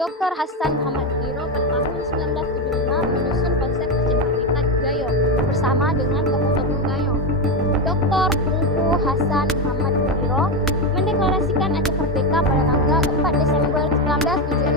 Dr. Hasan Muhammad Biro pada tahun 1975 menyusun konsep Masjid Merdeka di Gayo bersama dengan tokoh-tokoh Gayo. Dr. Tengku Hasan Muhammad Biro mendeklarasikan Aceh Merdeka pada tanggal 4 Desember 1976